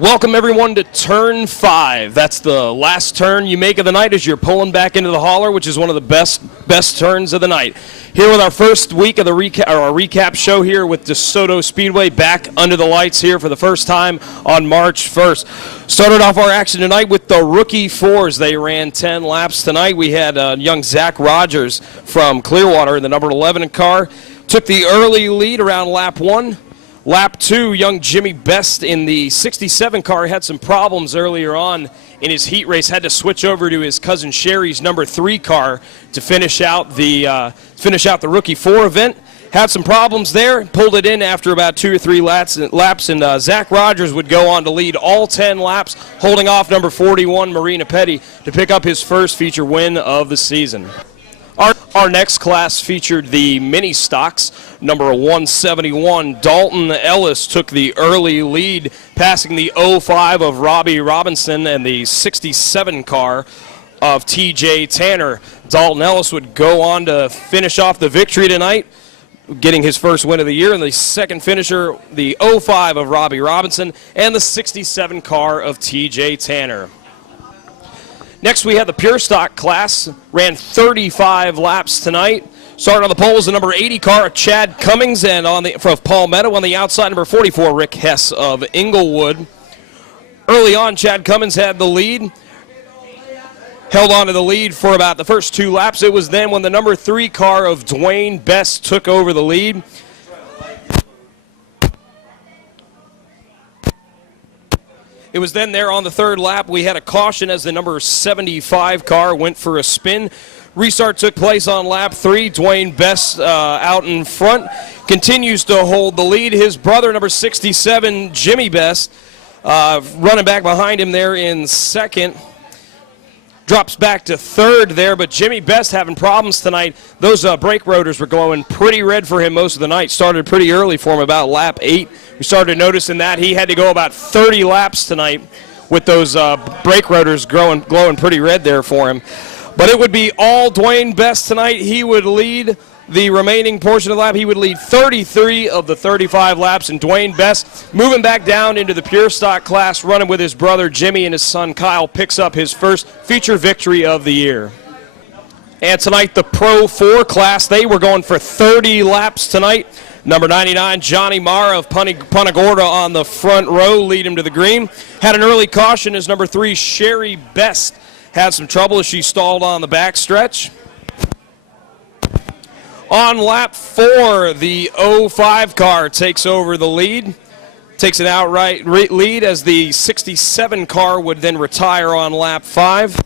Welcome everyone to turn 5. That's the last turn you make of the night as you're pulling back into the hauler, which is one of the best turns of the night. Here with our first week of the recap show here with Desoto Speedway back under the lights here for the first time on March 1st. Started off our action tonight with the rookie fours. They ran 10 laps tonight. We had young Zach Rogers from Clearwater in the number 11 car. Took the early lead around lap 1. Lap 2, young Jimmy Best in the 67 car had some problems earlier on in his heat race. Had to switch over to his cousin Sherry's number 3 car to finish out the rookie 4 event. Had some problems there, pulled it in after about 2 or 3 laps, and Zach Rogers would go on to lead all 10 laps, holding off number 41 Marina Petty to pick up his first feature win of the season. Our next class featured the mini stocks. Number 171, Dalton Ellis took the early lead, passing the 05 of Robbie Robinson and the 67 car of TJ Tanner. Dalton Ellis would go on to finish off the victory tonight, getting his first win of the year, and the second finisher, the 05 of Robbie Robinson and the 67 car of TJ Tanner. Next, we had the pure stock class, ran 35 laps tonight. Started on the poles, the number 80 car of Chad Cummings, and from Palmetto on the outside, number 44, Rick Hess of Inglewood. Early on, Chad Cummings had the lead, held on to the lead for about the first 2 laps. It was then when the number 3 car of Dwayne Best took over the lead. It was then there on the 3rd lap we had a caution as the number 75 car went for a spin. Restart took place on lap 3. Dwayne Best out in front continues to hold the lead. His brother, number 67, Jimmy Best, running back behind him there in second. Drops back to 3rd there, but Jimmy Best having problems tonight. Those brake rotors were going pretty red for him most of the night. Started pretty early for him, about lap 8. We started noticing that. He had to go about 30 laps tonight with those brake rotors glowing pretty red there for him. But it would be all Dwayne Best tonight. He would lead the remaining portion of the lap. He would lead 33 of the 35 laps, and Dwayne Best, moving back down into the pure stock class, running with his brother Jimmy and his son Kyle, picks up his first feature victory of the year. And tonight, the Pro 4 class, they were going for 30 laps tonight. Number 99, Johnny Mara of Punta Gorda on the front row, lead him to the green. Had an early caution as number 3, Sherry Best, had some trouble as she stalled on the backstretch. On lap 4, the 05 car takes over the lead. Takes an outright lead as the 67 car would then retire on lap 5.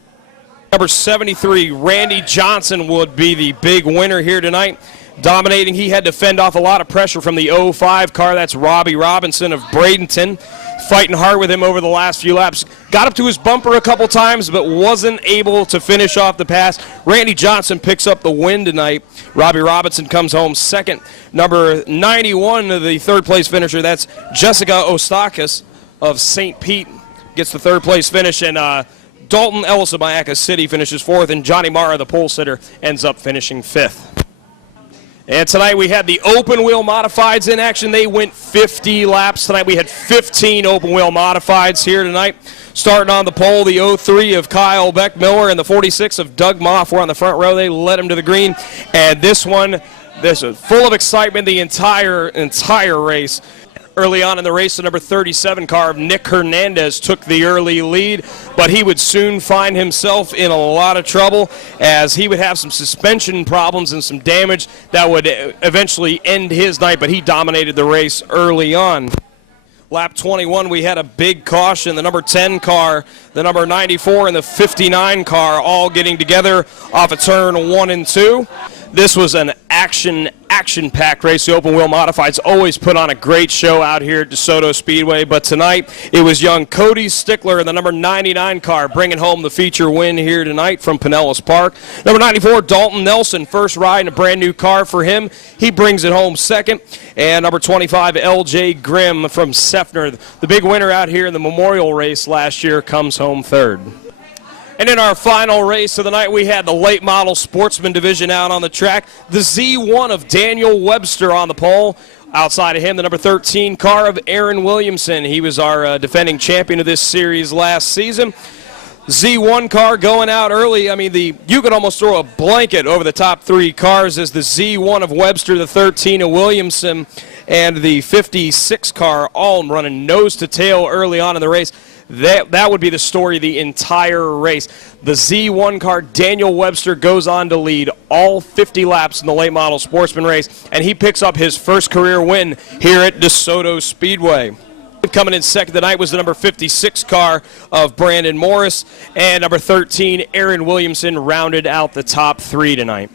Number 73, Randy Johnson, would be the big winner here tonight. Dominating, he had to fend off a lot of pressure from the 05 car. That's Robbie Robinson of Bradenton. Fighting hard with him over the last few laps. Got up to his bumper a couple times, but wasn't able to finish off the pass. Randy Johnson picks up the win tonight. Robbie Robinson comes home second. Number 91, the 3rd place finisher, that's Jessica Ostakis of St. Pete, gets the 3rd place finish. And Dalton Ellis of Mayaca City finishes 4th, and Johnny Mara, the pole sitter, ends up finishing 5th. And tonight we had the open wheel modifieds in action. They went 50 laps tonight. We had 15 open wheel modifieds here tonight. Starting on the pole, the 03 of Kyle Beckmiller and the 46 of Doug Moff were on the front row. They led him to the green. And this one is full of excitement the entire race. Early on in the race, the number 37 car of Nick Hernandez took the early lead, but he would soon find himself in a lot of trouble as he would have some suspension problems and some damage that would eventually end his night, but he dominated the race early on. Lap 21, we had a big caution. The number 10 car, the number 94, and the 59 car all getting together off of turn 1 and 2. This was an action-packed race. The open wheel modifieds always put on a great show out here at DeSoto Speedway, but tonight it was young Cody Stickler in the number 99 car bringing home the feature win here tonight from Pinellas Park. Number 94, Dalton Nelson, first ride in a brand new car for him. He brings it home second. And number 25, LJ Grimm from Sefner, the big winner out here in the Memorial race last year, comes home 3rd. And in our final race of the night, we had the late model sportsman division out on the track. The Z1 of Daniel Webster on the pole. Outside of him, the number 13 car of Aaron Williamson. He was our defending champion of this series last season. Z1 car going out early. I mean, you could almost throw a blanket over the top three cars as the Z1 of Webster, the 13 of Williamson, and the 56 car all running nose to tail early on in the race. That would be the story the entire race. The Z1 car, Daniel Webster, goes on to lead all 50 laps in the late model sportsman race, and he picks up his first career win here at Desoto Speedway. Coming in second tonight was the number 56 car of Brandon Morris, and number 13, Aaron Williamson, rounded out the top three tonight.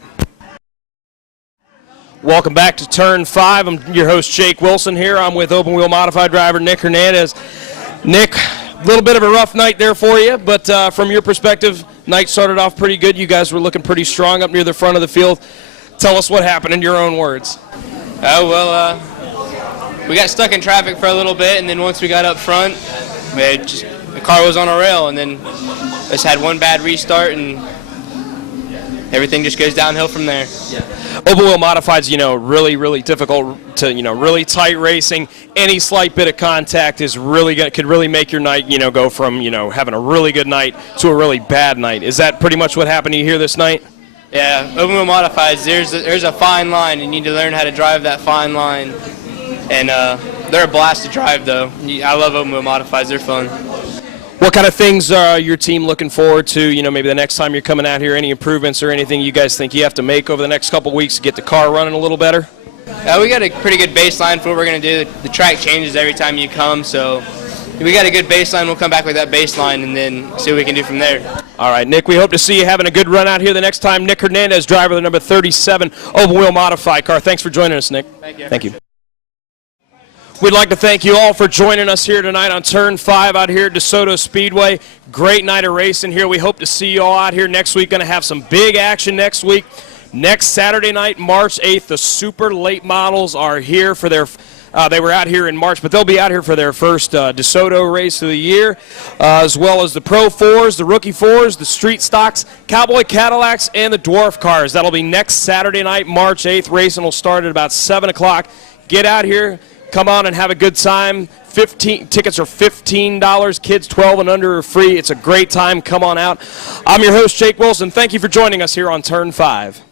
Welcome back to Turn 5. I'm your host, Jake Wilson here. I'm with Open Wheel Modified driver Nick Hernandez. Nick, a little bit of a rough night there for you, but from your perspective, night started off pretty good. You guys were looking pretty strong up near the front of the field. Tell us what happened in your own words. Oh, well, we got stuck in traffic for a little bit, and then once we got up front, the car was on a rail, and then just had one bad restart, and everything just goes downhill from there. Yeah. Open Wheel Modified's, really, really difficult to, really tight racing. Any slight bit of contact is could really make your night, go from, having a really good night to a really bad night. Is that pretty much what happened to you here this night? Yeah, Open Wheel Modifieds, there's a fine line. You need to learn how to drive that fine line. And they're a blast to drive, though. I love Open Wheel Modifieds. They're fun. What kind of things are your team looking forward to, maybe the next time you're coming out here? Any improvements or anything you guys think you have to make over the next couple weeks to get the car running a little better? We got a pretty good baseline for what we're going to do. The track changes every time you come, so if we got a good baseline, we'll come back with that baseline and then see what we can do from there. All right, Nick, we hope to see you having a good run out here the next time. Nick Hernandez, driver of the number 37 Open Wheel Modified car. Thanks for joining us, Nick. Thank you. We'd like to thank you all for joining us here tonight on Turn 5 out here at Desoto Speedway. Great night of racing here. We hope to see you all out here next week. Going to have some big action next week. Next Saturday night, March 8th, the super late models are here for their they were out here in March, but they'll be out here for their first DeSoto race of the year, as well as the Pro 4s, the Rookie 4s, the Street Stocks, Cowboy Cadillacs, and the Dwarf cars. That'll be next Saturday night, March 8th. Racing will start at about 7 o'clock. Get out here. Come on and have a good time. Tickets are $15. Kids 12 and under are free. It's a great time. Come on out. I'm your host, Jake Wilson. Thank you for joining us here on Turn 5.